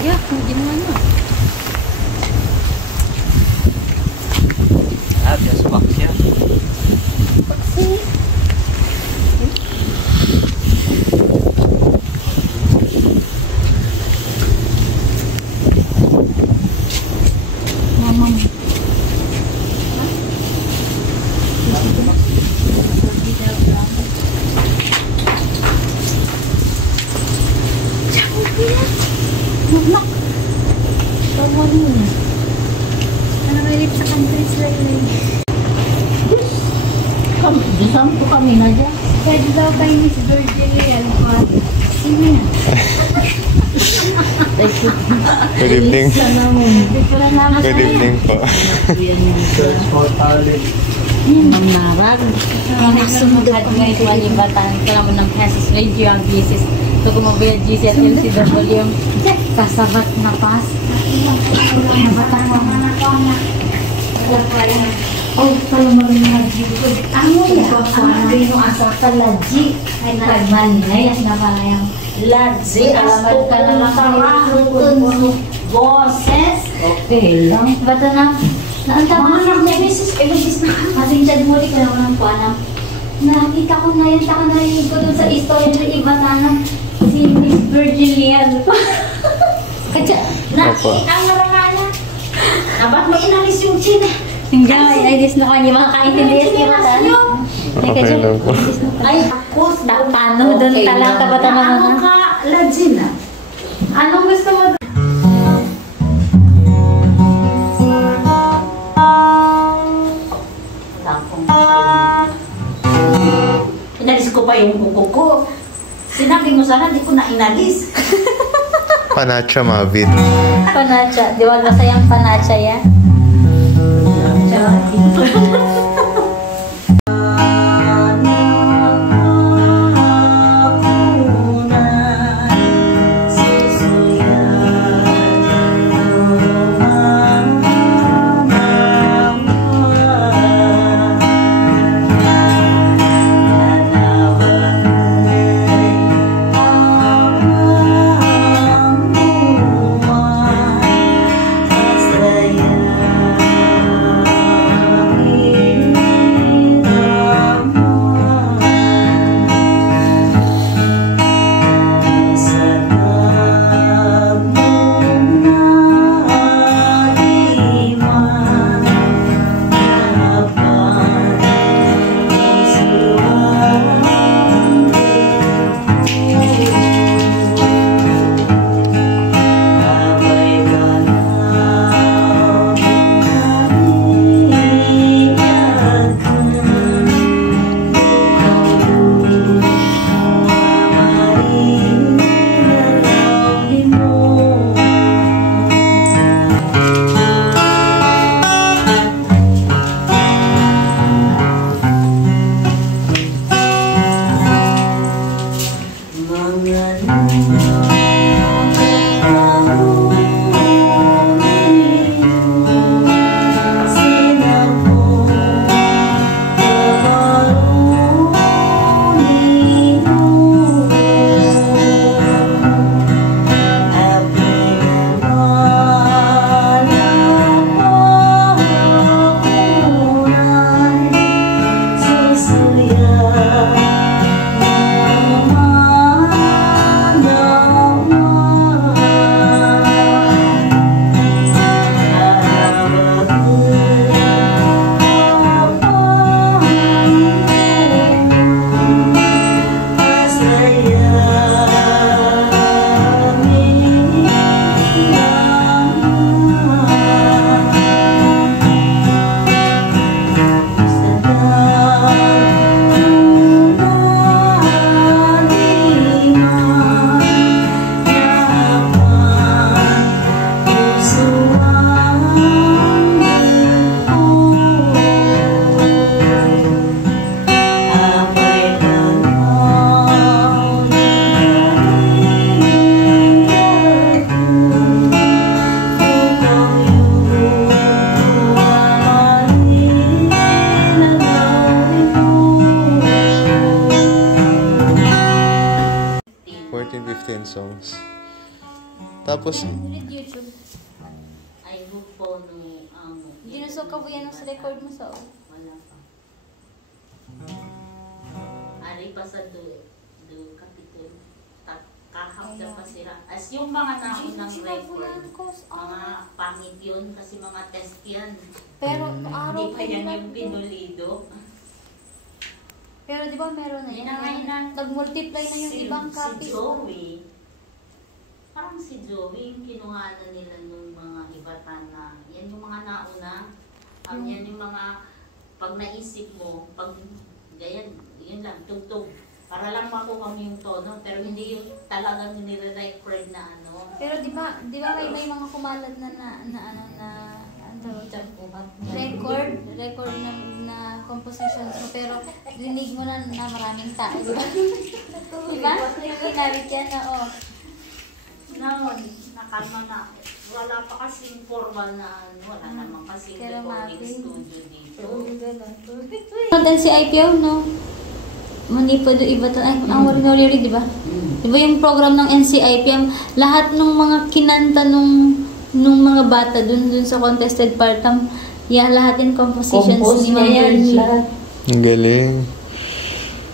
Ya, gimana? Ah, biasa baksia. Paksi. Mamam. Nak. Tawon mo. Ano malit sa countries lain-lain? Disan po kami na dyan. Pwede daw kay Miss Virgilia. Sino yan? Good evening. Good evening po. Ma'am Narag. Nagsunod ko ngayon sa walibatan. Kala mo ng Pesos Radio ang bisis. Ito kumabaya GC at LCW. Kasabat na pas. Nabatan mo na ko na. Oh, pala mo rin mga dito. Ano yan? Ang rino asa ka laji. Ay nagmanay at namayang laji. Alaman ka na lang boses. Okay lang. Bata na. Naanta mo na niya, Mrs. Mrs. na. Kasing dyan mo rin ka naman ang kuwanang. Nakita ko na yan. Taka narinig ko dun sa istorya ng iba tanang si Miss Virgilia. Kaya, ang narangana. Nabat mo inalis yung china. Hindi, ay dis na kanya makakaintindihan si Matan. Okay lang po. Ay, ako, paano doon talang kabata naman Ano ka, Ladzina? Anong gusto mo? Inalis ko pa yung kuko ko. Sinabi mo sana, di ko na inalis. Panacha Mavid. Panacha. Di wag masayang panacha yan. Tapos, Read YouTube. Ay, hope po no, Hindi na so kabuyan sa record mo sa wala pa. Ari pa sa do kapitol. Kahap na pasira. As yung mga naunang record, mga pangit yun kasi mga test yan. Pero Hindi araw pa yan yung pinulido. Pero di ba meron na May yun? nangay na. Nag-multiply na yung ibang copies. Si Joey, parang si Joey yung kinuha na nila nung mga ibatan na, yan yung mga nauna. Yan yung mga, pag naisip mo, pag ganyan, yun lang, tugtog. Para lang makuha mo yung tono, pero hindi yung talagang nire-record na ano. Pero di ba may mga kumalat na record na compositions mo, pero dinig mo na maraming tao, di ba? Di ba? Ginamit yan na, Noon, nakalma na. Wala pa kasing formal na ano, wala naman kasing Pero recording mapi. studio dito. Content si IPO, no? Mani po do iba to. Ay, ang wari di ba? Di ba yung program ng NCIPM, lahat ng mga kinanta nung mga bata dun sa contested part, lahat yung compositions ni Mayan. ang galing.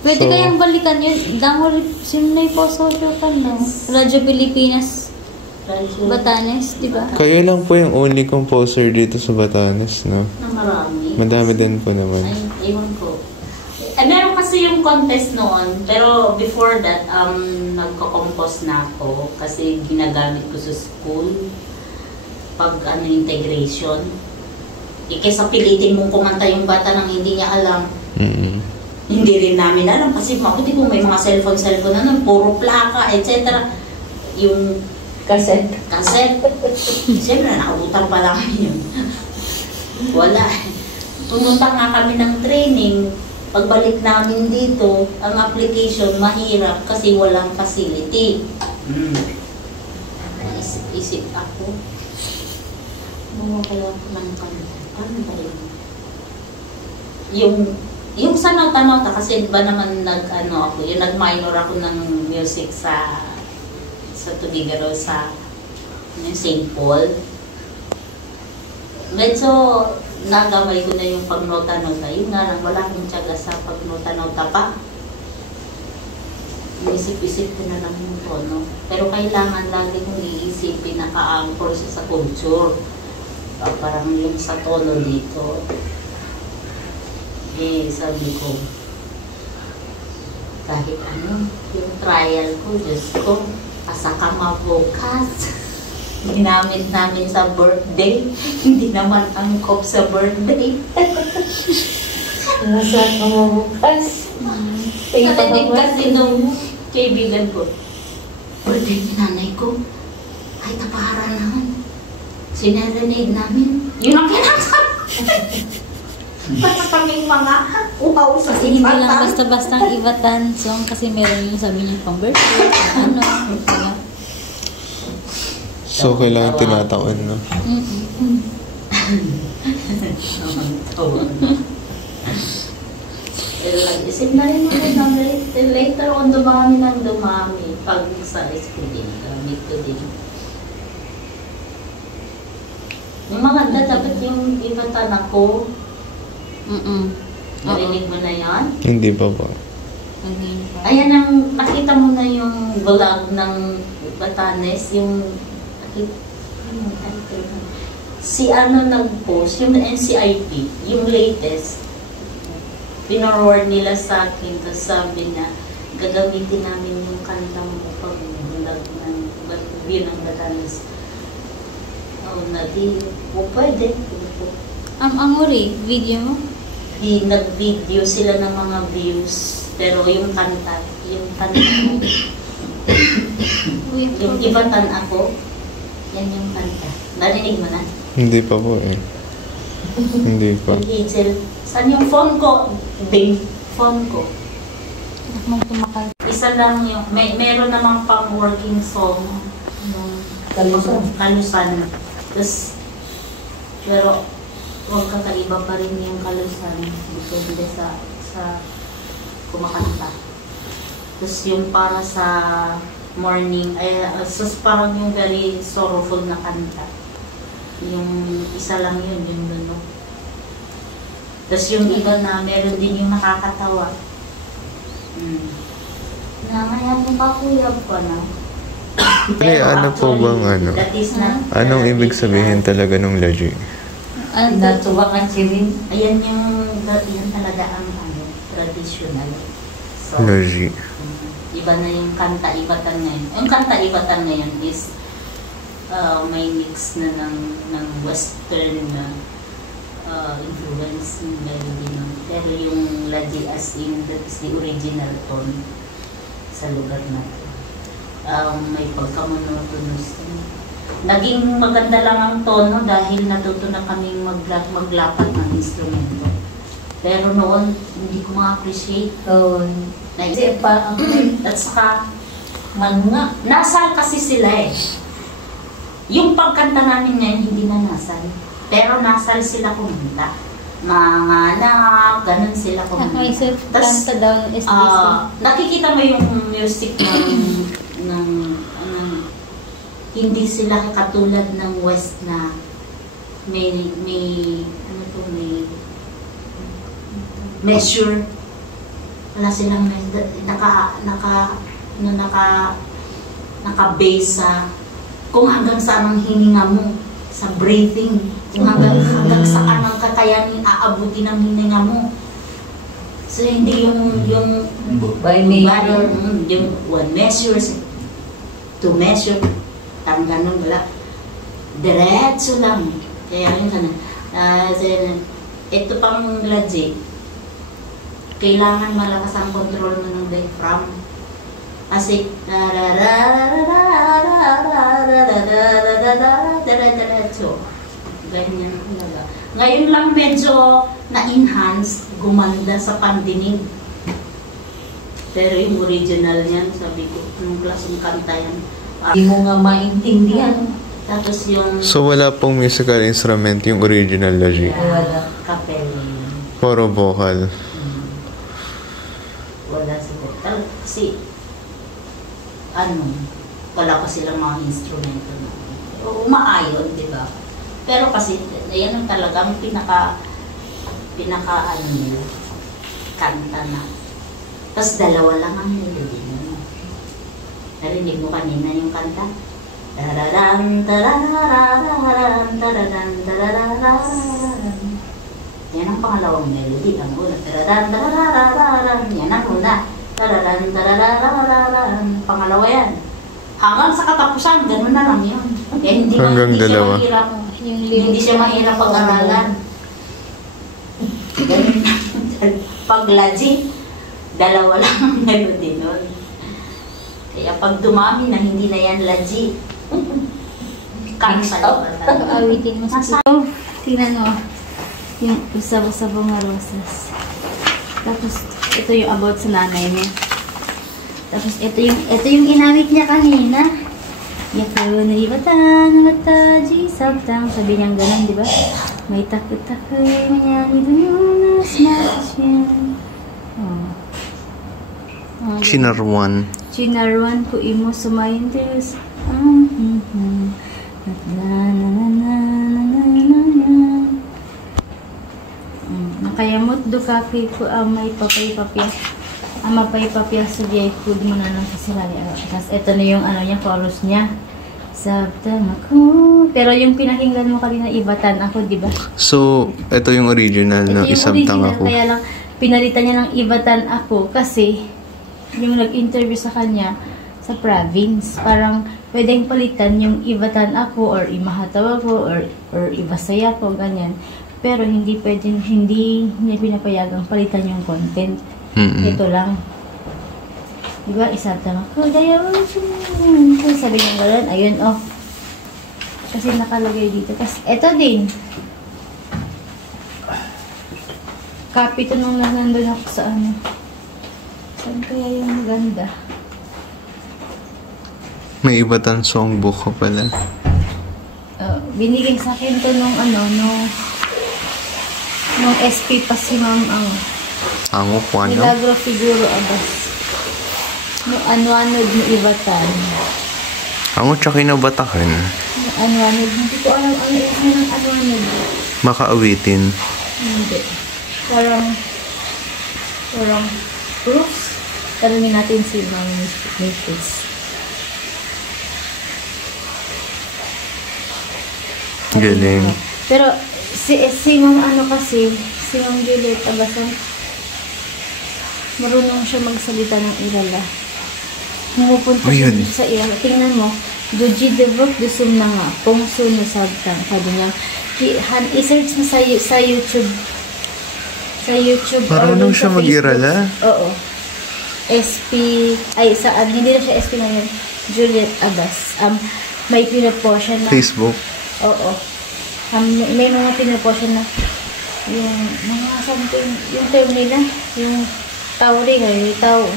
Pwede So, kayang balikan yun. Dangol, sino na yung pososyo ka, no? Radyo Pilipinas, Batanes, di ba? Kayo lang po yung only composer dito sa Batanes, no? Na marami. Madami din po naman. Ay, ewan ko. Meron kasi yung contest noon, pero before that, nagko-compose na ako kasi ginagamit ko sa school pag integration. Kesa pilitin mong kumanta yung bata nang hindi niya alam. Hindi rin namin alam kasi mabuti po may mga cellphone na nun, puro plaka, etc. Yung cassette. Siyempre, nakabutang pa lang yun. Wala. Pumunta nga kami ng training. Pagbalik namin dito, ang application mahirap kasi walang facility. Isip ako. Mga kaya ko ng kanta. Paano ba yun? Yung sa nota-nota, kasi ba naman nag-minor ako ng music sa Tugigaro sa St. Paul. Medyo nagamay ko na yung pag-nota-nota. Yung nga lang, wala akong tiyaga sa pag-nota-nota pa. Isip-isip ko na lang yung tono. Pero kailangan lagi kong iisipin na ka-anchor sa culture. Parang yung sa tono dito. Sabi ko, kahit ano, yung trial ko, Diyos ko, asaka mabukas. Ginamit namin sa birthday. Hindi naman angkop sa birthday. Asaka mabukas. Narinig kasi nung kaibigan ko, birthday ni nanay ko, ay tapaharan naman. Sinarinig namin. Yun ang kinakap. Basta kaming mga uhaw sa Kasi hindi lang basta-basta ang Ivatan song kasi meron yung sabi niya pang birthday, kaya. So, kailangan tinataon, no? Pero nag-isip na rin later on dumami ng dumami pag sa school din, gamit ko din. Yung maganda, dapat yung Ivatan ako. Narinig mo na yan? Hindi pa po. Ayan ang, nakita mo na yung vlog ng Batanes, yung, si ano nag-post, yung NCIP, yung latest, pinorward nila sa akin, tapos sabi na, gagamitin namin yung kanta mo pag vlog ng view ng Batanes. Pwede. Ang uri, video mo? Nag-video sila ng mga views, pero yung kanta mo, yung Ivatan ako, yan yung kanta. Narinig mo na? Hindi pa po eh. Hindi pa. Hazel, saan yung phone ko? Phone ko. Isa lang yung, meron namang pang working song. Kalusan. Tapos, pero, huwag kakaiba pa rin yung kalusan. Depende sa kumakanta. Tapos yung para sa morning, ay, parang yung very sorrowful na kanta. Yung isa lang yun, yung lunok. Tapos yung iba na meron din yung nakakatawa. Nangayan mo pa kuya ko na. Ano po bang ano? That is not, Anong ibig sabihin talaga ng laji? Natubangan si Rin. Ayan yan talaga ang traditional. So, Laji. iba na yung kanta ibatan ngayon. Yung kanta ibatan ngayon is may mix na ng western na influence ng melody nun. Pero yung laji as in, that is the original tone sa lugar natin. May pagka-monotonous. Naging maganda lang ang tono dahil natuto na kaming maglapat ng instrumento. Pero noon, hindi ko ma-appreciate. Kasi parang At saka, nasal kasi sila eh. Yung pagkanta namin ngayon, hindi na nasal. Pero nasal sila kumanta. Mga anak, ganun sila kumanta. Kanta daw ng SBC. Nakikita mo yung music ng hindi sila katulad ng West na may measure. Wala silang naka-base sa kung hanggang saan ang hininga mo, sa breathing, kung hanggang saan ang kakayanin aabutin ang hininga mo. So hindi yung by measure. yung one measures, two measure, ang ganun wala. Diretso lang. Kaya yun ganun. Ito pang laji, kailangan malakas ang control mo ng diaphragm. Kasi diretso. Ganyan talaga. Ngayon lang medyo na-enhance, gumanda sa pandinig. Pero yung original niyan, sabi ko, anong klaseng kanta yan? Hindi mo nga maintindihan. Tapos yung So wala pong musical instrument yung original laji? Wala. kapel. Puro vocal. Wala siguro. Kasi, wala pa silang mga instrumento na. Umaayon, di ba? Pero kasi, yan ang talagang pinaka nila, kanta na. Tapos dalawa lang ang melody mo. Narinig mo kanina yung kanta? Tararan, tarararan, tararan, tarararan. Yan ang pangalawang melody. Ang una, tararan, tarararan. Yan ang una. Tararan, tarararan. Pangalawa yan. Hanggang sa katapusan, gano'n na lang yun. Hindi Hanggang dalawa. Hindi siya mahirap pag-aralan. Pag laji, dalawa lang ang melody nun. Kaya pag dumami na hindi na yan laji, kanta na. Awitin mo sa tingnan mo. Yung usab-usabong nga roses. Tapos, ito yung about sa nanay niya. Tapos, ito yung inawit niya kanina. Yakaw na ibatan, mataji, sabtang. Sabi niyang ganun, di ba? May takot-takot, manyani dununas, masyan. Chinarwan. Chinarwan ko imo sumayin Diyos. Nakayamot do kape ko amay papay-papya. Amapay-papya sa jay food mo na ng kasilali. Tapos ito na yung ano niya, chorus niya. Sabtang ako. Pero yung pinakinggan mo kanina, ibatan ako, di ba? So, ito yung original na isabtang ako. Kaya lang, pinalitan niya ng ibatan ako kasi yung nag-interview sa kanya sa province. Parang pwedeng palitan yung ibatan ako or imahataw ako or ibasaya ko, ganyan. Pero hindi pwedeng, hindi niya pinapayagang palitan yung content. Ito lang. Diba? Isabtang ako. Daya mo sabi niya gano'n. Ayun, oh. Kasi nakalagay dito. Tapos, ito din. Copy ito nung nandun ako sa ano. Saan kaya yung maganda? May ibatan songbook ko pala. Binigay sa akin to nung ano, nung SP pa si Ma'am ang Ango, Juano? Milagro Figuro Abas. No anwanod ni Ibatan. Ang utsa kinabatakan. No anwanod. Hindi ko alam ang ilhan ng anwanod. Makaawitin. Hindi. Parang proofs. Tanungin natin si Ma'am Matrix. Galing. Pero si Ma'am kasi, si Ma'am Juliet Abasan, marunong siya magsalita ng Irala. Pumupunta siya sa Irala. Tingnan mo, Doji Devok Dusum na nga, Pongso no Sabtang. Sabi niya, i-search mo sa YouTube. Sa YouTube. Marunong siya mag-Irala? Oo. Hindi na siya SP ngayon. Juliet Abbas. May pinapo siya na... Facebook? Oo. May mga pinapo siya na yung mga something, yung term nila, yung Tauri,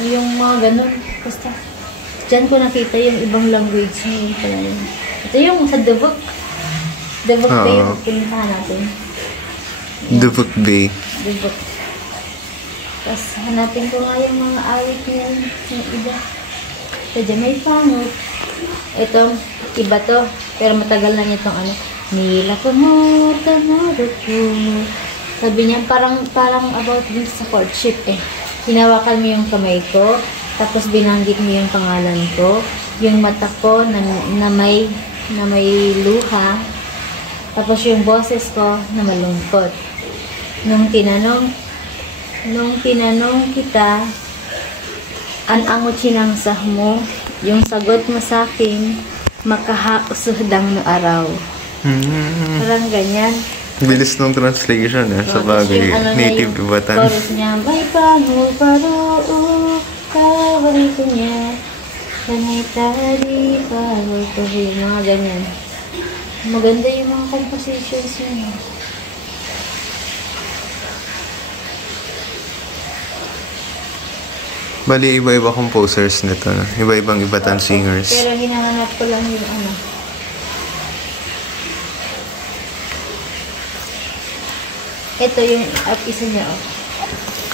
yung mga ganun. Basta, dyan ko nakita yung ibang language niya pala yun. Ito yung sa Devok. Devok Bay yung pinuntahan natin. Devok Bay. Devok. Tapos hanapin ko nga yung mga awit niya yung iba. So, dyan may pangot. Ito, iba to. Pero matagal na niya itong ano. Nila ko mo, tamaro ko. Sabi niya, parang about din sa courtship eh. Hinawakan mo yung kamay ko, tapos binanggit mo yung pangalan ko, yung mata ko na may luha, tapos yung boses ko na malungkot. Nung tinanong kita, anangot sinangsah mo, yung sagot mo sa akin, makahausudang no araw. Parang ganyan. Bilis ng translation sa bagay. Native Ibatan. Chorus niya, may pango paroo, kawari ko niya, sanay tali, parol ko, yung mga ganyan. Maganda yung mga compositions niya. Bali, iba-iba composers nito. No? Iba-ibang Ibatan singers. Pero hinahanap ko lang yung ano. Ito yung isa niya, oh.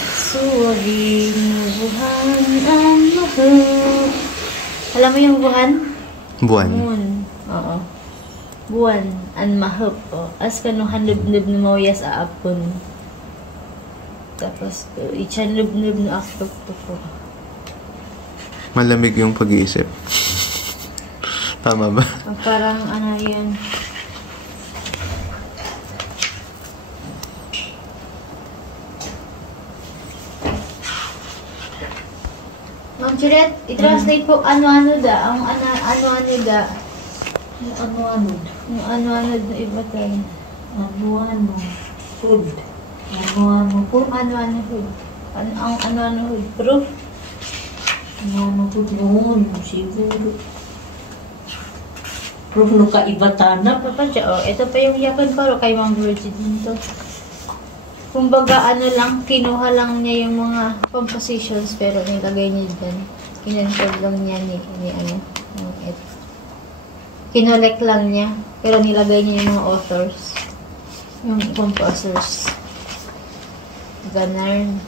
Suwabing buhan ang mahal. Alam mo yung buhan? Buwan. Moon. Oo. Buwan ang mahal. Oh. As ka nung hanlub-nub na mawiyas aapon. Tapos, ichanlub-nub na akpag ko. Malamig yung pag-iisip. Tama ba? Parang ano yun. Ma'am Juliet, i-translate po ano-ano da. Ang ano-ano da. Yung ano-ano. Yung ano-ano na iba tayo. Ano-ano. Food. Ano-ano food. Ano-ano food. Ang ano-ano food. Proof. Ano-ano food noon. Siguro. Proof no kaibatan na. Papadya, oh. Ito pa yung yakan paro kay Ma'am Virgin dito. Kumbaga, ano lang, kinuha lang niya yung mga compositions, pero nilagay niya dyan. Kinontrol lang niya ni ano. Kinolect lang niya, pero nilagay niya yung mga authors. Yung composers. Ganarn.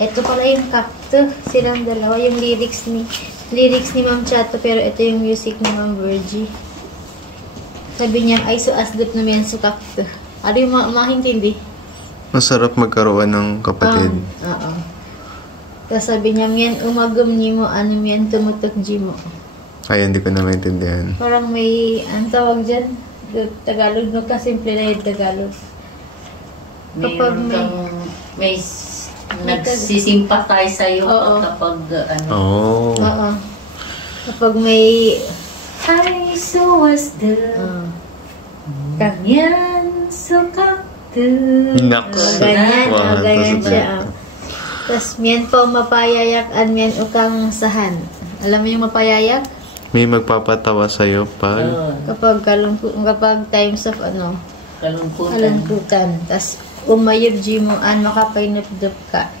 Ito pala yung Cacto. Silang dalawa. Yung lyrics ni Ma'am Chato, pero ito yung music ni Ma'am Virgie. Sabi niya, ay so asdip naman sa Cacto. Ano yung mahintindi? Masarap magkaroon ng kapatid. Oo. Tapos sabi niya, miyan umagam niyo mo, ano miyan tumutok mo. Ay, hindi ko na maintindihan. Parang may, ang tawag dyan, Tagalog, no? Kasimple na yung Tagalog. Kapag may nagsisimpatay sa'yo kapag ano. Oo. Kapag may Ay, so was the kanyan suka. Naks. Ganyan siya. Tapos, miyan po mapayayak at miyan ukang sahan. Alam mo yung mapayayak? May magpapatawa sa'yo pag... Kapag times of kalungkutan. Tapos, umayog mo, makapainapdap ka.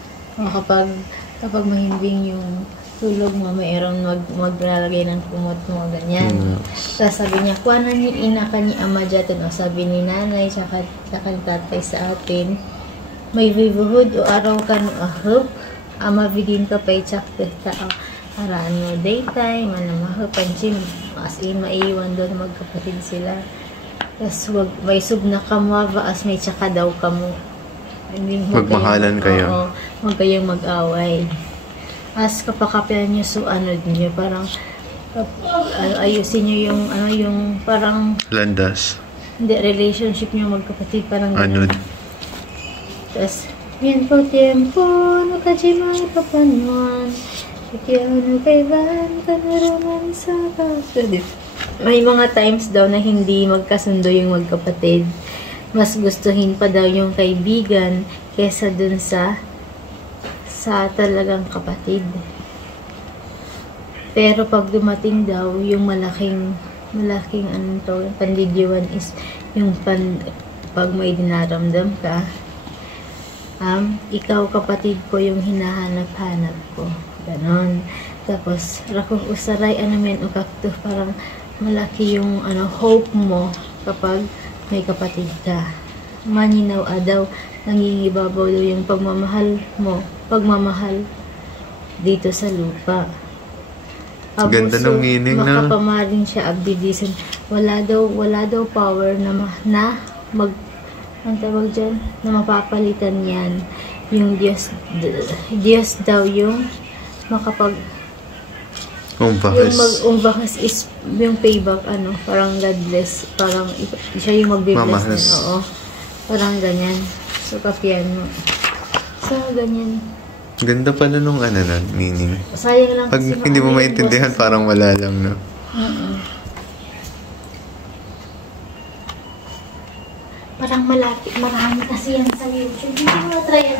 Kapag mahimbing yung tulog mo, mayroong maglalagay ng kumot mo, ganyan. Tapos sabi niya, kuha na ni ina ka ni ama dyan, sabi ni nanay, saka tatay sa atin, may vivuhod o araw ka no ahop, ama bigin ka pa'y tsak tao. para daytime, mahapansin, as in, maiwan doon, magkapatid sila. Tapos, may sub na kamwa, as may tsaka daw kamo. Magmahalan kayo. Oo, huwag kayong mag-away. As kapakapian nyo, so nyo, parang, ayusin nyo yung parang, Landas. hindi, relationship nyo magkapatid, parang Anod. Tapos, miento tiempo, nakajimay kapanuan, ikiano kailan ka naraman sa kakadip. May mga times daw na hindi magkasundo yung magkapatid. Mas gustuhin pa daw yung kaibigan kesa dun sa talagang kapatid. Pero pag dumating daw, yung malaking pandidiwan is yung pag may dinaramdam ka, ikaw kapatid ko yung hinahanap-hanap ko. Ganon. Tapos, rakong usaray, men, ukakto, parang malaki yung, hope mo kapag may kapatid ka. Maninaw daw, nangingibabaw daw yung pagmamahal dito sa lupa. Ganda ng meaning na. Makapamarin siya, abdidisan. Wala daw power na mapapalitan yan. Yung Diyos daw yung makapag umbahas is yung payback, parang God bless, parang siya yung magbe-bless din. Oo, parang ganyan. So, kapiyan mo. So, ganyan. Ganda pala nung meaning. Sayang lang Pag kasi hindi mo maintindihan, parang wala lang, no? Parang marami kasi yan sa YouTube. Hindi mo na-try yan